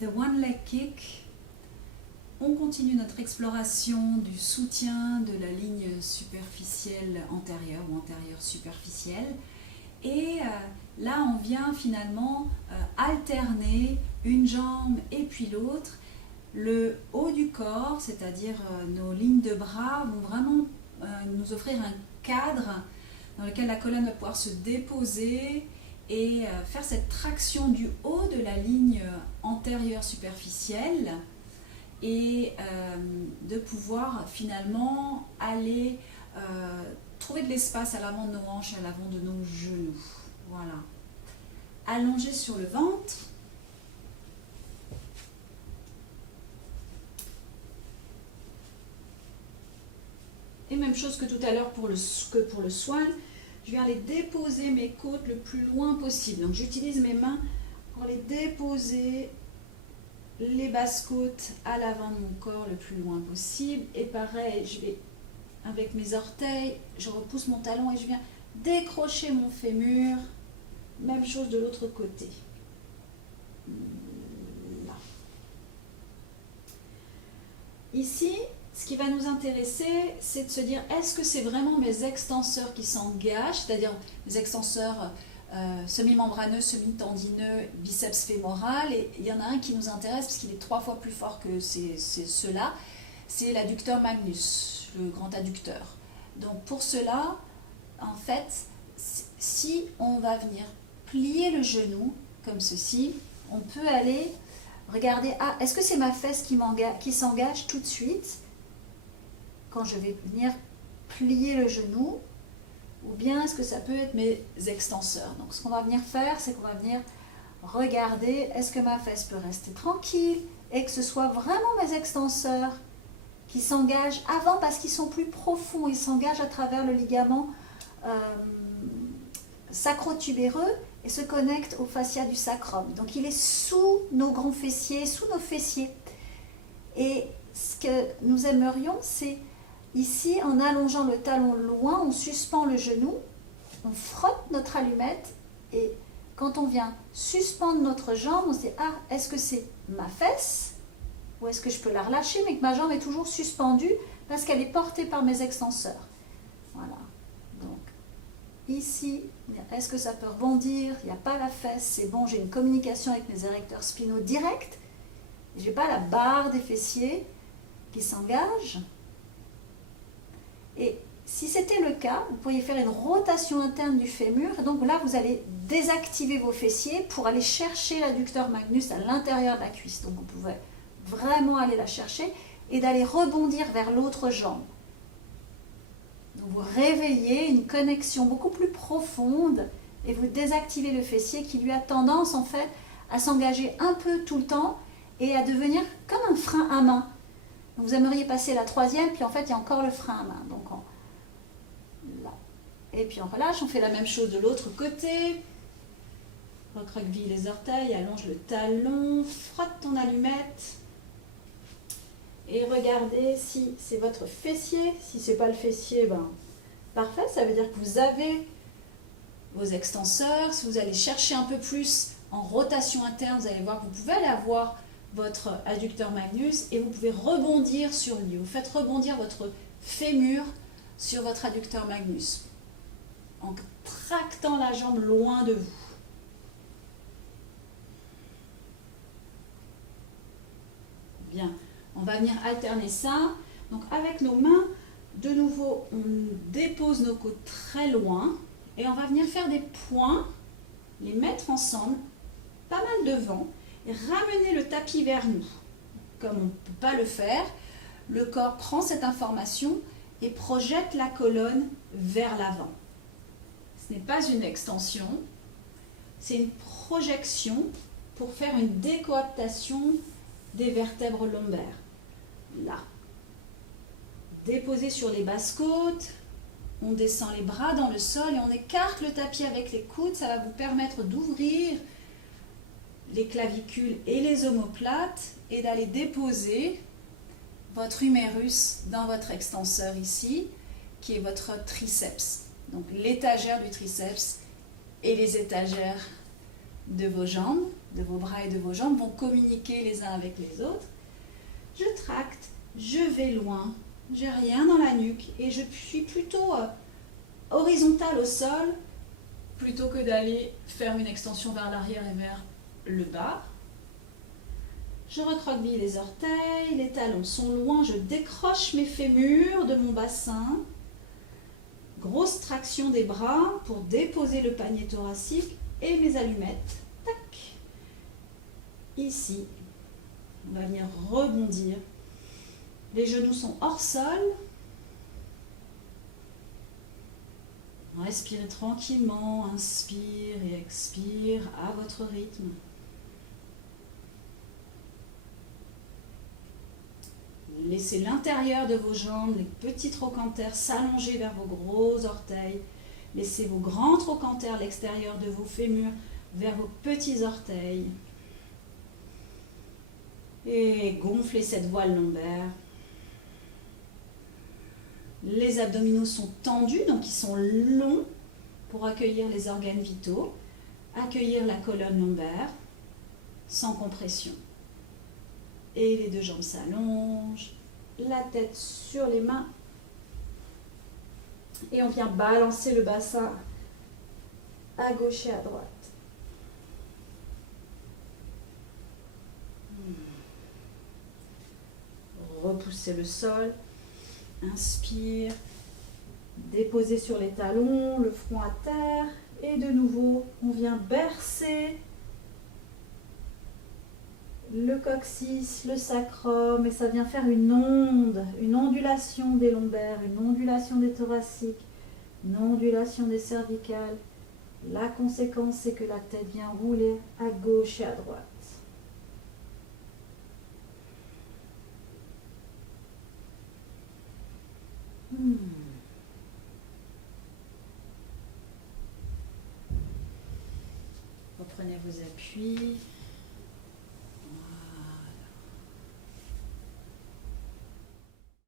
The One Leg Kick. On continue notre exploration du soutien de la ligne superficielle antérieure ou antérieure superficielle. Et là, on vient finalement alterner une jambe et puis l'autre. Le haut du corps, c'est-à-dire nos lignes de bras, vont vraiment nous offrir un cadre dans lequel la colonne va pouvoir se déposer et faire cette traction du haut de la ligne antérieure superficielle et de pouvoir finalement aller trouver de l'espace à l'avant de nos hanches et à l'avant de nos genoux. Voilà. Allongé sur le ventre. Et même chose que tout à l'heure pour le swan, je viens aller déposer mes côtes le plus loin possible. Donc j'utilise mes mains pour les déposer les basses côtes à l'avant de mon corps le plus loin possible. Et pareil, je vais avec mes orteils, je repousse mon talon et je viens décrocher mon fémur. Même chose de l'autre côté. Là. Ici, ce qui va nous intéresser, c'est de se dire, est-ce que c'est vraiment mes extenseurs qui s'engagent, c'est-à-dire mes extenseurs semi-membraneux, semi-tendineux, biceps fémoral, et il y en a un qui nous intéresse parce qu'il est 3 fois plus fort que ceux-là, c'est l'adducteur magnus, le grand adducteur. Donc pour cela, en fait, si on va venir plier le genou, comme ceci, on peut aller regarder, ah, est-ce que c'est ma fesse qui s'engage tout de suite quand je vais venir plier le genou, ou bien est-ce que ça peut être mes extenseurs? Donc ce qu'on va venir faire, c'est qu'on va venir regarder, est-ce que ma fesse peut rester tranquille et que ce soit vraiment mes extenseurs qui s'engagent avant parce qu'ils sont plus profonds, ils s'engagent à travers le ligament sacro-tubéreux et se connectent au fascia du sacrum. Donc il est sous nos grands fessiers, sous nos fessiers. Et ce que nous aimerions, c'est ici, en allongeant le talon loin, on suspend le genou, on frotte notre allumette et quand on vient suspendre notre jambe, on se dit, ah, est-ce que c'est ma fesse ou est-ce que je peux la relâcher mais que ma jambe est toujours suspendue parce qu'elle est portée par mes extenseurs. Voilà. Donc, ici, est-ce que ça peut rebondir? Il n'y a pas la fesse, c'est bon, j'ai une communication avec mes érecteurs spinaux directs. Je n'ai pas la barre des fessiers qui s'engage. Et si c'était le cas, vous pourriez faire une rotation interne du fémur. Et donc là, vous allez désactiver vos fessiers pour aller chercher l'adducteur magnus à l'intérieur de la cuisse. Donc vous pouvez vraiment aller la chercher et d'aller rebondir vers l'autre jambe. Donc vous réveillez une connexion beaucoup plus profonde et vous désactivez le fessier qui lui a tendance en fait à s'engager un peu tout le temps et à devenir comme un frein à main. Donc vous aimeriez passer la 3e, puis en fait il y a encore le frein à main. Donc là. Et puis on relâche, on fait la même chose de l'autre côté. Recroqueville les orteils, allonge le talon, frotte ton allumette. Et regardez si c'est votre fessier. Si ce n'est pas le fessier, ben parfait, ça veut dire que vous avez vos extenseurs. Si vous allez chercher un peu plus en rotation interne, vous allez voir que vous pouvez aller avoir votre adducteur magnus et vous pouvez rebondir sur lui. Vous faites rebondir votre fémur sur votre adducteur magnus en tractant la jambe loin de vous. Bien, on va venir alterner ça. Donc avec nos mains, de nouveau, on dépose nos côtes très loin et on va venir faire des points, les mettre ensemble, pas mal devant, et ramener le tapis vers nous. Comme on ne peut pas le faire, le corps prend cette information et projette la colonne vers l'avant. Ce n'est pas une extension, c'est une projection pour faire une décoaptation des vertèbres lombaires. Là. Déposé sur les basses côtes, on descend les bras dans le sol et on écarte le tapis avec les coudes. Ça va vous permettre d'ouvrir les clavicules et les omoplates et d'aller déposer votre humérus dans votre extenseur ici, qui est votre triceps. Donc l'étagère du triceps et les étagères de vos jambes. de vos bras et de vos jambes vont communiquer les uns avec les autres. Je tracte, je vais loin, j'ai rien dans la nuque et je suis plutôt horizontale au sol plutôt que d'aller faire une extension vers l'arrière et vers le bas. Je recroqueville les orteils, les talons sont loin, je décroche mes fémurs de mon bassin. Grosse traction des bras pour déposer le panier thoracique et mes allumettes. Tac. Ici, on va venir rebondir. Les genoux sont hors sol. Respirez tranquillement, inspire et expire à votre rythme. Laissez l'intérieur de vos jambes, les petits trochantères s'allonger vers vos gros orteils. Laissez vos grands trochantères, l'extérieur de vos fémurs, vers vos petits orteils. Et gonflez cette voile lombaire. Les abdominaux sont tendus, donc ils sont longs pour accueillir les organes vitaux, accueillir la colonne lombaire, sans compression. Et les deux jambes s'allongent, la tête sur les mains. Et on vient balancer le bassin à gauche et à droite. Repoussez le sol. Inspire. Déposez sur les talons, le front à terre. Et de nouveau, on vient bercer le coccyx, le sacrum, et ça vient faire une onde, une ondulation des lombaires, une ondulation des thoraciques, une ondulation des cervicales. La conséquence, c'est que la tête vient rouler à gauche et à droite. Reprenez vos appuis.